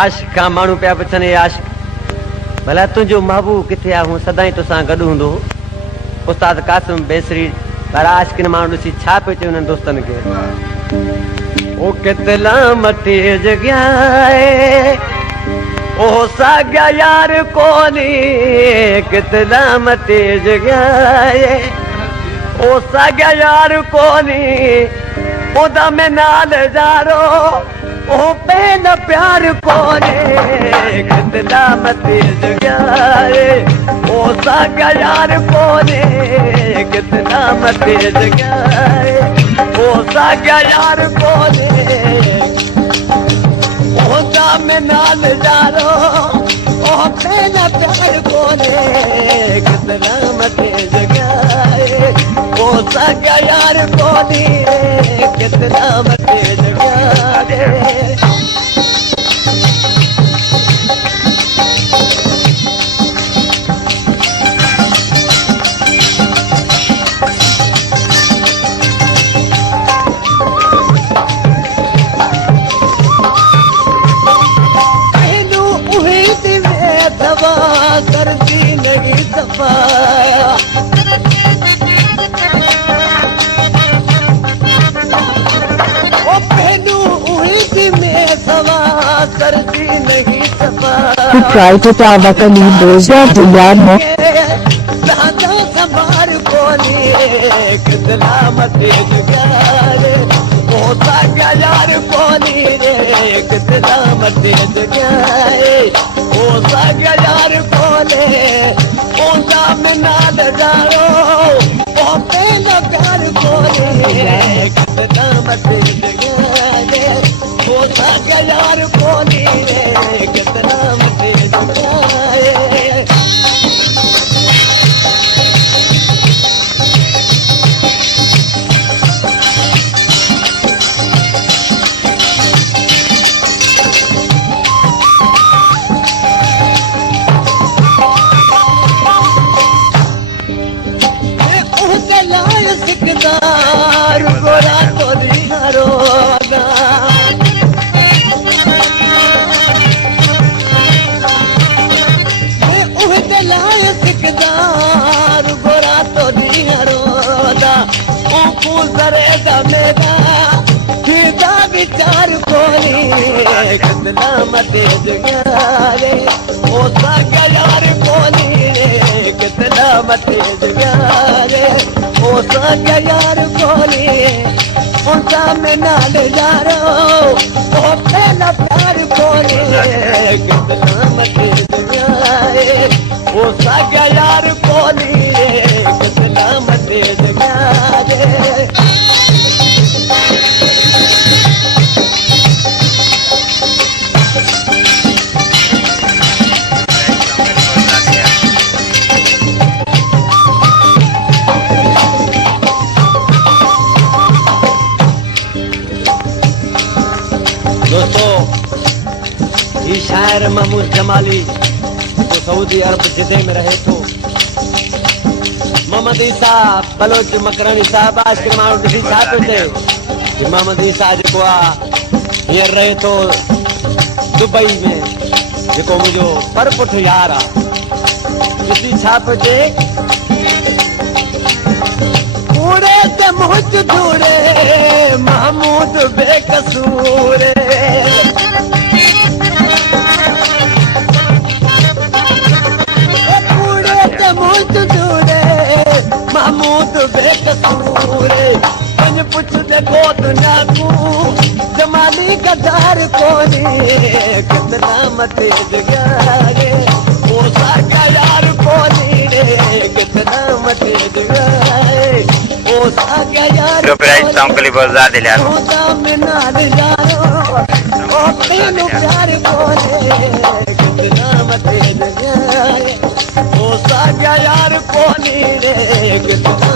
आशिका माण्हू पिया पुछनि हे आशिक भला तुंहिंजो महबूब किथे आहे? हूं सदाईं तोसां गॾु हूंदो। उस्ताद कासिम बेसरी पर आशिकिन माण्हू ॾिसी छा पियो चए उन्हनि दोस्तनि खे? ओ कितला मथे जॻाए ओ साॻिया यार कोनी, कितला मथे जॻाए ओ साॻिया यार कोनी, ओदा में नाल जारो ओ पेन प्यार कोने, कितना मते जगाए ओ सागा यार कोने, कितना मते जगाए ओ सागा यार कोने, ओ में नाल जारो ओ पेन प्यार कोने, कितना मते जगाए ओ सागा यार कोने, कितना मते जगाए। करती नहीं सफा ओ पहनू उही में सवा करती नहीं सफा Proprietary Boza Dilarmo दादा संभार बोली कितना मते जगाए ओ सागा यार बोली रे, कितना मते जगाए ओ सागा यार बोले ओ में नाल जारो ओ पेन प्यार बोले, कितना मते जगाए ओ सागा यार बोली रे, कितना मते जगाए। सिकदार गोरा तो दिहारोगा सिकदार गोरा तो दिहारोगा ऊपू जरेगा मेरा सीधा विचार कोनी, कितना मते जगाए ओ सागा यार कोनी, कितना मते जगाए ओ सागा यार कोनी, उनका में नाल जारो ओ पहला प्यार कोनी, कितना मते जगाए ओ सागा यार कोनी, कितना मते जगाए। दोस्तों ये शायर महमूद जमाली जो सऊदी अरब जिदे में रहे थो, मोहम्मद ईसा बलोच मकरानी साहब आशिक माण्हू ॾिसी छा पियो चए? मोहम्मद ईसा जेको आहे हींअर रहे थो दुबई में, जेको मुंहिंजो परपुठ यार आहे, ॾिसी छा पियो चए? पूरे ते मुझ दूरे महमूद बेकसूर, पूरे ते मुझ दूरे महमूद बेकसूर, पंज पुछ देखो दुनिया को जमाली गदार कोनी, कितना मते जगाए ओ सागा यार कोनी रे, कितना मते जगाए ओ सागा यार कोनी, में नाल जारो ओ तेनू प्यार कोने, कितना मते जगाए ओ सागा यार कोनी रे, कितना